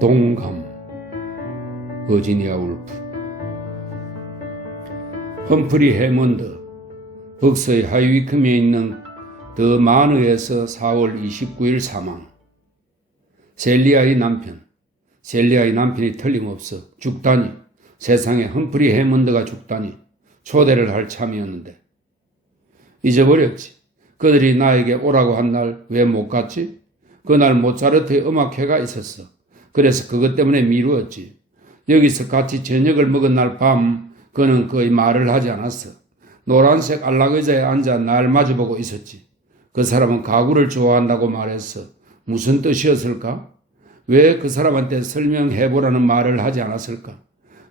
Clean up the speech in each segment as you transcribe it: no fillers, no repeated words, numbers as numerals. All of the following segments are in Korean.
동감. 버지니아 울프. 험프리 해먼드, 벅서의 하이위컴에 있는 더 마느에서 4월 29일 사망. 셀리아의 남편이 틀림없어 죽다니, 세상에 험프리 해먼드가 죽다니 초대를 할 참이었는데 잊어버렸지. 그들이 나에게 오라고 한 날 왜 못 갔지? 그날 모차르트의 음악회가 있었어. 그래서 그것 때문에 미루었지. 여기서 같이 저녁을 먹은 날 밤 그는 거의 말을 하지 않았어. 노란색 안락의자에 앉아 날 마주보고 있었지. 그 사람은 가구를 좋아한다고 말했어. 무슨 뜻이었을까? 왜 그 사람한테 설명해보라는 말을 하지 않았을까?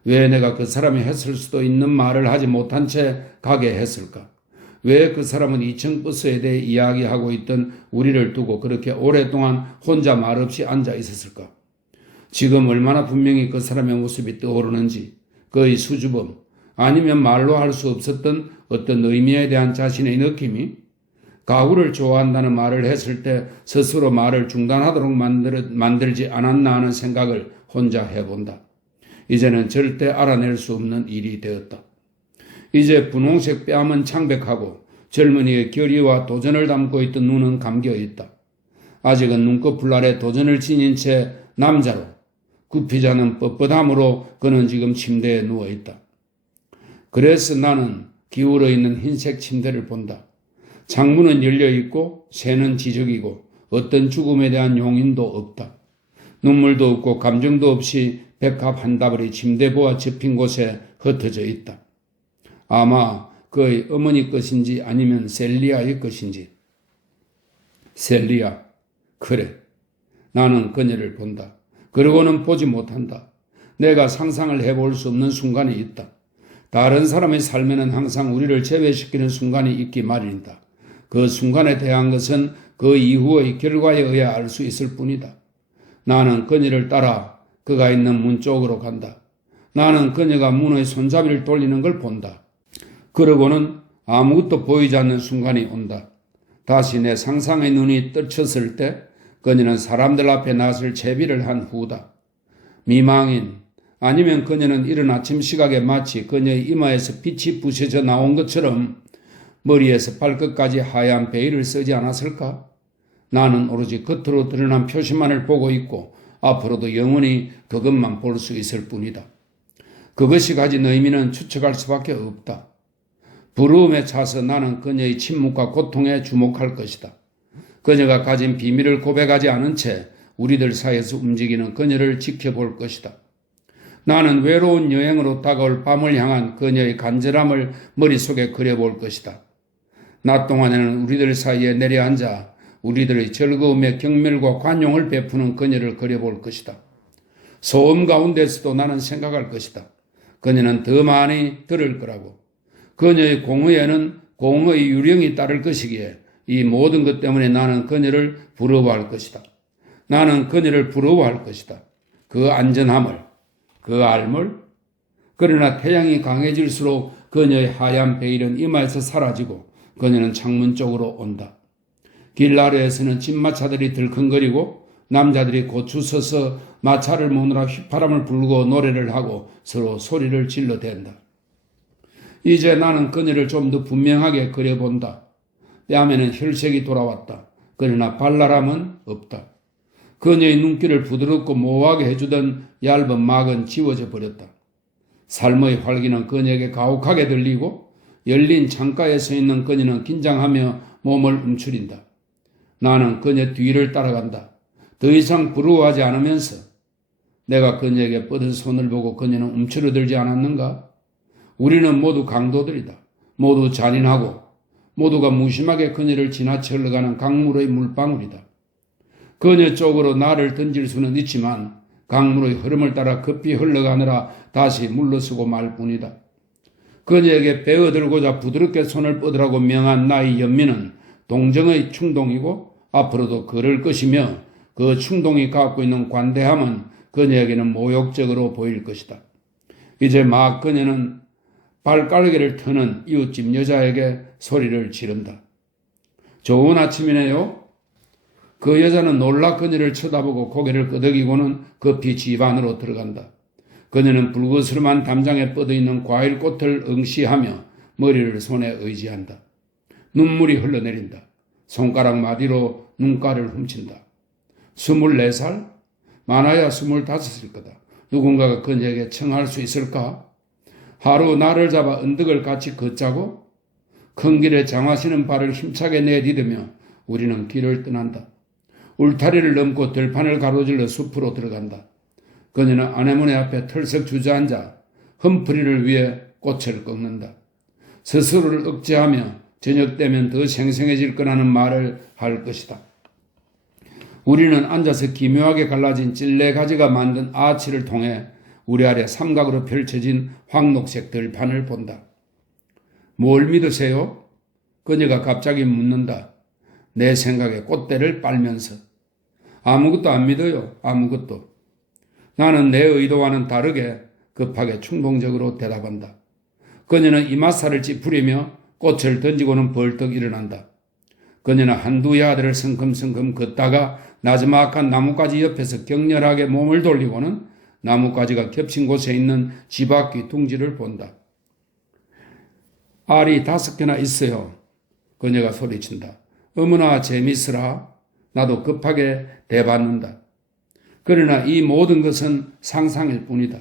왜 내가 그 사람이 했을 수도 있는 말을 하지 못한 채 가게 했을까? 왜 그 사람은 2층 버스에 대해 이야기하고 있던 우리를 두고 그렇게 오랫동안 혼자 말없이 앉아 있었을까? 지금 얼마나 분명히 그 사람의 모습이 떠오르는지, 그의 수줍음, 아니면 말로 할 수 없었던 어떤 의미에 대한 자신의 느낌이, 가구를 좋아한다는 말을 했을 때 스스로 말을 중단하도록 만들지 않았나 하는 생각을 혼자 해본다. 이제는 절대 알아낼 수 없는 일이 되었다. 이제 분홍색 뺨은 창백하고 젊은이의 결의와 도전을 담고 있던 눈은 감겨있다. 아직은 눈꺼풀 아래 도전을 지닌 채 남자로, 굽히지 않은 뻣뻣함으로 그는 지금 침대에 누워있다. 그래서 나는 기울어 있는 흰색 침대를 본다. 창문은 열려있고 새는 지저귀고 어떤 죽음에 대한 용인도 없다. 눈물도 없고 감정도 없이 백합 한 다발이 침대보와 접힌 곳에 흩어져 있다. 아마 그의 어머니 것인지 아니면 셀리아의 것인지. 셀리아, 그래. 나는 그녀를 본다. 그러고는 보지 못한다. 내가 상상을 해볼 수 없는 순간이 있다. 다른 사람의 삶에는 항상 우리를 제외시키는 순간이 있기 마련이다. 그 순간에 대한 것은 그 이후의 결과에 의해 알 수 있을 뿐이다. 나는 그녀를 따라 그가 있는 문 쪽으로 간다. 나는 그녀가 문의 손잡이를 돌리는 걸 본다. 그러고는 아무것도 보이지 않는 순간이 온다. 다시 내 상상의 눈이 떨쳤을 때 그녀는 사람들 앞에 나설 채비를 한 후다. 미망인, 아니면 그녀는 이른 아침 시각에 마치 그녀의 이마에서 빛이 부셔져 나온 것처럼 머리에서 발끝까지 하얀 베일을 쓰지 않았을까? 나는 오로지 겉으로 드러난 표시만을 보고 있고 앞으로도 영원히 그것만 볼 수 있을 뿐이다. 그것이 가진 의미는 추측할 수밖에 없다. 부러움에 차서 나는 그녀의 침묵과 고통에 주목할 것이다. 그녀가 가진 비밀을 고백하지 않은 채 우리들 사이에서 움직이는 그녀를 지켜볼 것이다. 나는 외로운 여행으로 다가올 밤을 향한 그녀의 간절함을 머릿속에 그려볼 것이다. 낮 동안에는 우리들 사이에 내려앉아 우리들의 즐거움에 경멸과 관용을 베푸는 그녀를 그려볼 것이다. 소음 가운데서도 나는 생각할 것이다. 그녀는 더 많이 들을 거라고. 그녀의 공허에는 공허의 유령이 따를 것이기에 이 모든 것 때문에 나는 그녀를 부러워할 것이다. 나는 그녀를 부러워할 것이다. 그 안전함을, 그 알물. 그러나 태양이 강해질수록 그녀의 하얀 베일은 이마에서 사라지고 그녀는 창문 쪽으로 온다. 길 아래에서는 집마차들이 들컹거리고 남자들이 고추 서서 마차를 모느라 휘파람을 불고 노래를 하고 서로 소리를 질러댄다. 이제 나는 그녀를 좀 더 분명하게 그려본다. 뺨에는 혈색이 돌아왔다. 그러나 발랄함은 없다. 그녀의 눈길을 부드럽고 모호하게 해주던 얇은 막은 지워져 버렸다. 삶의 활기는 그녀에게 가혹하게 들리고 열린 창가에 서 있는 그녀는 긴장하며 몸을 움츠린다. 나는 그녀 뒤를 따라간다. 더 이상 부러워하지 않으면서 내가 그녀에게 뻗은 손을 보고 그녀는 움츠러들지 않았는가? 우리는 모두 강도들이다. 모두 잔인하고 모두가 무심하게 그녀를 지나쳐 흘러가는 강물의 물방울이다. 그녀 쪽으로 나를 던질 수는 있지만 강물의 흐름을 따라 급히 흘러가느라 다시 물러서고 말 뿐이다. 그녀에게 베어들고자 부드럽게 손을 뻗으라고 명한 나의 연민은 동정의 충동이고 앞으로도 그럴 것이며 그 충동이 갖고 있는 관대함은 그녀에게는 모욕적으로 보일 것이다. 이제 막 그녀는 발가락을 터는 이웃집 여자에게 소리를 지른다. 좋은 아침이네요. 그 여자는 놀라 그녀를 쳐다보고 고개를 끄덕이고는 급히 집 안으로 들어간다. 그녀는 불그스름한 담장에 뻗어있는 과일꽃을 응시하며 머리를 손에 의지한다. 눈물이 흘러내린다. 손가락 마디로 눈가를 훔친다. 24살? 많아야 25일 거다. 누군가가 그녀에게 청할 수 있을까? 하루 나를 잡아 언덕을 같이 걷자고? 큰 길에 장화시는 발을 힘차게 내디디며 우리는 길을 떠난다. 울타리를 넘고 들판을 가로질러 숲으로 들어간다. 그녀는 아내모네 앞에 털썩 주저앉아 흠프리를 위해 꽃을 꺾는다. 스스로를 억제하며 저녁 되면 더 생생해질 거라는 말을 할 것이다. 우리는 앉아서 기묘하게 갈라진 찔레가지가 만든 아치를 통해 우리 아래 삼각으로 펼쳐진 황록색 들판을 본다. 뭘 믿으세요? 그녀가 갑자기 묻는다. 내 생각에 꽃대를 빨면서. 아무것도 안 믿어요. 아무것도. 나는 내 의도와는 다르게 급하게 충동적으로 대답한다. 그녀는 이마살을 찌푸리며 꽃을 던지고는 벌떡 일어난다. 그녀는 한두 야드를 성큼성큼 걷다가 나지막한 나뭇가지 옆에서 격렬하게 몸을 돌리고는 나뭇가지가 겹친 곳에 있는 집 앞 둥지를 본다. 알이 5개나 있어요. 그녀가 소리친다. 어머나 재밌으라. 나도 급하게 대받는다. 그러나 이 모든 것은 상상일 뿐이다.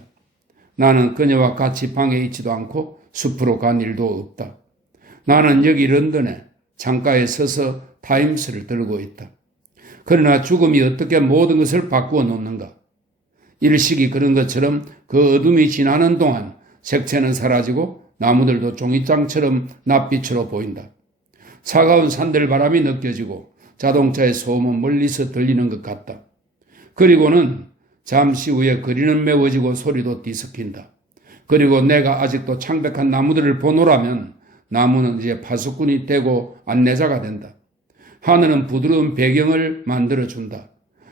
나는 그녀와 같이 방에 있지도 않고 숲으로 간 일도 없다. 나는 여기 런던에 창가에 서서 타임스를 들고 있다. 그러나 죽음이 어떻게 모든 것을 바꾸어 놓는가? 일식이 그런 것처럼 그 어둠이 지나는 동안 색채는 사라지고 나무들도 종이장처럼 낯빛으로 보인다. 차가운 산들바람이 느껴지고 자동차의 소음은 멀리서 들리는 것 같다. 그리고는 잠시 후에 거리는 메워지고 소리도 뒤섞인다. 그리고 내가 아직도 창백한 나무들을 보노라면 나무는 이제 파수꾼이 되고 안내자가 된다. 하늘은 부드러운 배경을 만들어준다.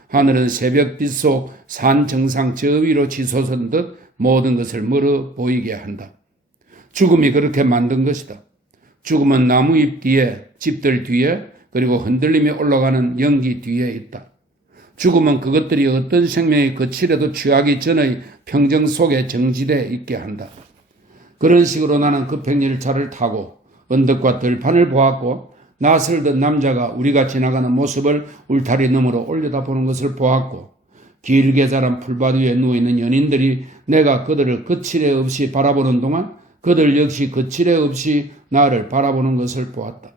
하늘은 새벽빛 속 산 정상 저 위로 치솟은 듯 모든 것을 멀어 보이게 한다. 죽음이 그렇게 만든 것이다. 죽음은 나무잎 뒤에, 집들 뒤에, 그리고 흔들리며 올라가는 연기 뒤에 있다. 죽음은 그것들이 어떤 생명의 거칠에도 취하기 전의 평정 속에 정지되어 있게 한다. 그런 식으로 나는 급행열차를 타고 언덕과 들판을 보았고 낯설던 남자가 우리가 지나가는 모습을 울타리 너머로 올려다보는 것을 보았고 길게 자란 풀밭 위에 누워있는 연인들이 내가 그들을 거칠애 없이 바라보는 동안 그들 역시 거칠애 없이 나를 바라보는 것을 보았다.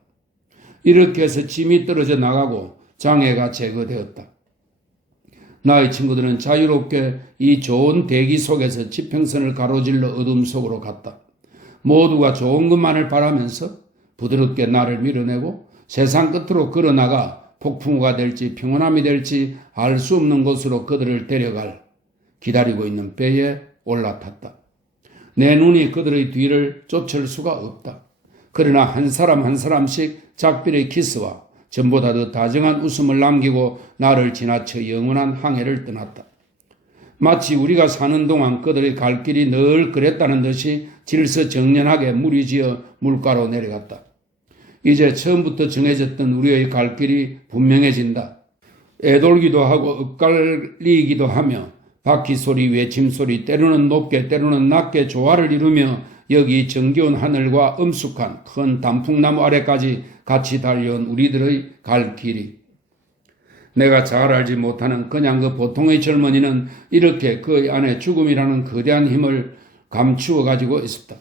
이렇게 해서 짐이 떨어져 나가고 장애가 제거되었다. 나의 친구들은 자유롭게 이 좋은 대기 속에서 지평선을 가로질러 어둠 속으로 갔다. 모두가 좋은 것만을 바라면서 부드럽게 나를 밀어내고 세상 끝으로 걸어나가 폭풍우가 될지 평온함이 될지 알 수 없는 곳으로 그들을 데려갈 기다리고 있는 배에 올라탔다. 내 눈이 그들의 뒤를 쫓을 수가 없다. 그러나 한 사람 한 사람씩 작별의 키스와 전보다 더 다정한 웃음을 남기고 나를 지나쳐 영원한 항해를 떠났다. 마치 우리가 사는 동안 그들의 갈 길이 늘 그랬다는 듯이 질서정연하게 무리 지어 물가로 내려갔다. 이제 처음부터 정해졌던 우리의 갈 길이 분명해진다. 애돌기도 하고 엇갈리기도 하며 바퀴 소리, 외침 소리, 때로는 높게 때로는 낮게 조화를 이루며 여기 정겨운 하늘과 엄숙한 큰 단풍나무 아래까지 같이 달려온 우리들의 갈 길이. 내가 잘 알지 못하는 그냥 그 보통의 젊은이는 이렇게 그 안에 죽음이라는 거대한 힘을 감추어 가지고 있었다.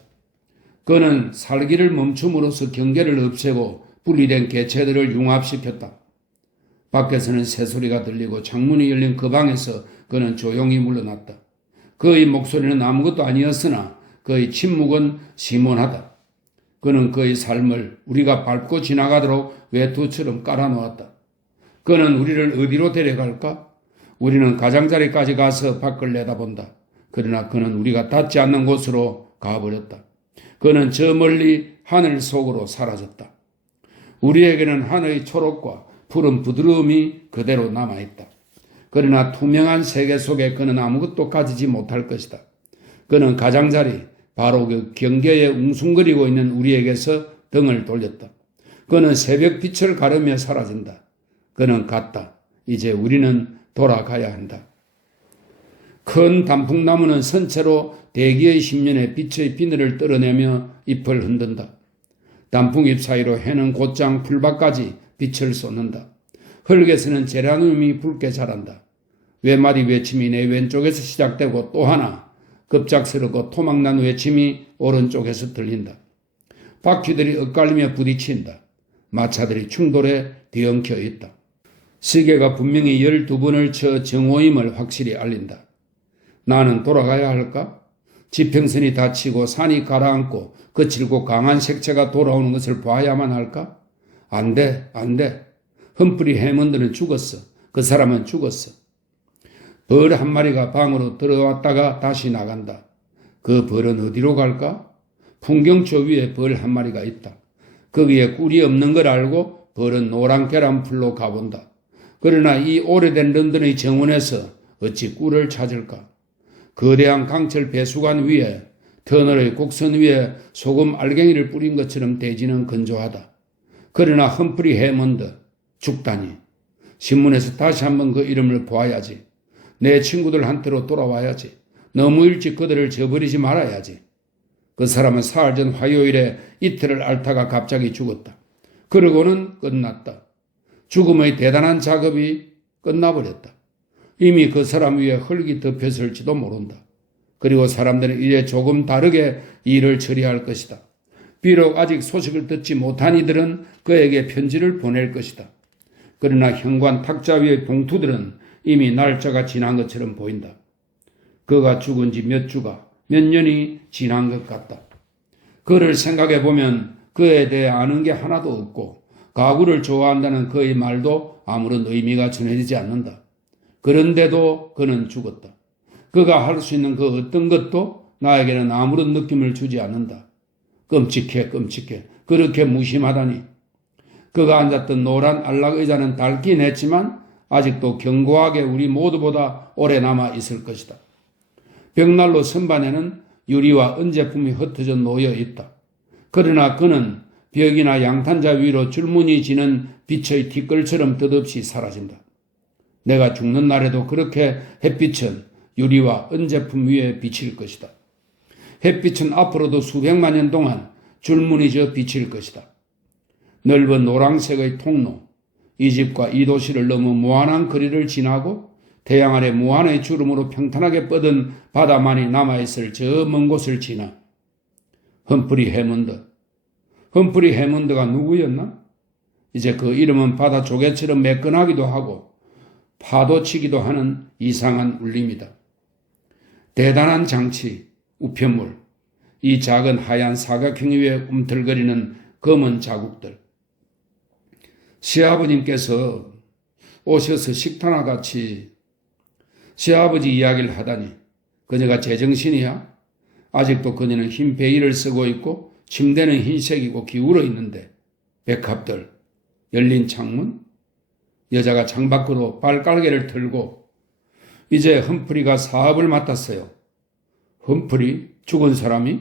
그는 살기를 멈춤으로써 경계를 없애고 분리된 개체들을 융합시켰다. 밖에서는 새소리가 들리고 창문이 열린 그 방에서 그는 조용히 물러났다. 그의 목소리는 아무것도 아니었으나 그의 침묵은 시몬하다. 그는 그의 삶을 우리가 밟고 지나가도록 외투처럼 깔아놓았다. 그는 우리를 어디로 데려갈까? 우리는 가장자리까지 가서 밖을 내다본다. 그러나 그는 우리가 닿지 않는 곳으로 가버렸다. 그는 저 멀리 하늘 속으로 사라졌다. 우리에게는 하늘의 초록과 푸른 부드러움이 그대로 남아있다. 그러나 투명한 세계 속에 그는 아무것도 가지지 못할 것이다. 그는 가장자리, 바로 그 경계에 웅숭거리고 있는 우리에게서 등을 돌렸다. 그는 새벽빛을 가르며 사라진다. 그는 갔다. 이제 우리는 돌아가야 한다. 큰 단풍나무는 선체로 대기의 심년에 빛의 비늘을 떨어내며 잎을 흔든다. 단풍잎 사이로 해는 곧장 풀밭까지 빛을 쏟는다. 흙에서는 제라늄이 붉게 자란다. 외마디 외침이 내 왼쪽에서 시작되고 또 하나 급작스럽고 토막난 외침이 오른쪽에서 들린다. 바퀴들이 엇갈리며 부딪힌다. 마차들이 충돌해 뒤엉켜 있다. 시계가 분명히 12번을 쳐 정오임을 확실히 알린다. 나는 돌아가야 할까? 지평선이 닫히고 산이 가라앉고 거칠고 강한 색채가 돌아오는 것을 봐야만 할까? 안 돼, 안 돼. 험프리 해먼드는 죽었어. 그 사람은 죽었어. 벌 한 마리가 방으로 들어왔다가 다시 나간다. 그 벌은 어디로 갈까? 풍경초 위에 벌 한 마리가 있다. 거기에 꿀이 없는 걸 알고 벌은 노란 계란풀로 가본다. 그러나 이 오래된 런던의 정원에서 어찌 꿀을 찾을까? 거대한 강철 배수관 위에 터널의 곡선 위에 소금 알갱이를 뿌린 것처럼 대지는 건조하다. 그러나 험프리 해먼드 죽다니. 신문에서 다시 한번 그 이름을 보아야지. 내 친구들한테로 돌아와야지. 너무 일찍 그들을 저버리지 말아야지. 그 사람은 사흘 전 화요일에 이틀을 앓다가 갑자기 죽었다. 그러고는 끝났다. 죽음의 대단한 작업이 끝나버렸다. 이미 그 사람 위에 흙이 덮였을지도 모른다. 그리고 사람들은 이제 조금 다르게 일을 처리할 것이다. 비록 아직 소식을 듣지 못한 이들은 그에게 편지를 보낼 것이다. 그러나 현관 탁자 위의 봉투들은 이미 날짜가 지난 것처럼 보인다. 그가 죽은 지 몇 주가, 몇 년이 지난 것 같다. 그를 생각해 보면 그에 대해 아는 게 하나도 없고 가구를 좋아한다는 그의 말도 아무런 의미가 전해지지 않는다. 그런데도 그는 죽었다. 그가 할 수 있는 그 어떤 것도 나에게는 아무런 느낌을 주지 않는다. 끔찍해, 끔찍해. 그렇게 무심하다니. 그가 앉았던 노란 안락의자는 닳긴 했지만 아직도 견고하게 우리 모두보다 오래 남아 있을 것이다. 벽난로 선반에는 유리와 은제품이 흩어져 놓여 있다. 그러나 그는 벽이나 양탄자 위로 줄무늬 지는 빛의 티끌처럼 뜻없이 사라진다. 내가 죽는 날에도 그렇게 햇빛은 유리와 은제품 위에 비칠 것이다. 햇빛은 앞으로도 수백만 년 동안 줄무늬져 비칠 것이다. 넓은 노란색의 통로, 이 집과 이 도시를 넘어 무한한 거리를 지나고 태양 아래 무한의 주름으로 평탄하게 뻗은 바다만이 남아있을 저 먼 곳을 지나 험프리 해먼드. 험프리 해먼드가 누구였나? 이제 그 이름은 바다 조개처럼 매끈하기도 하고 파도치기도 하는 이상한 울림이다. 대단한 장치, 우편물, 이 작은 하얀 사각형 위에 움틀거리는 검은 자국들. 시아버님께서 오셔서 식사나 같이 시아버지 이야기를 하다니 그녀가 제정신이야? 아직도 그녀는 흰 베일을 쓰고 있고 침대는 흰색이고 기울어 있는데 백합들, 열린 창문, 여자가 창밖으로 발깔개를 틀고 이제 험프리가 사업을 맡았어요. 험프리? 죽은 사람이?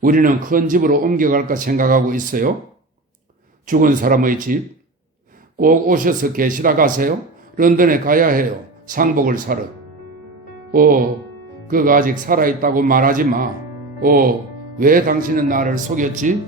우리는 큰 집으로 옮겨갈까 생각하고 있어요. 죽은 사람의 집? 꼭 오셔서 계시다 가세요. 런던에 가야 해요. 상복을 사러. 그가 아직 살아있다고 말하지 마. 왜 당신은 나를 속였지?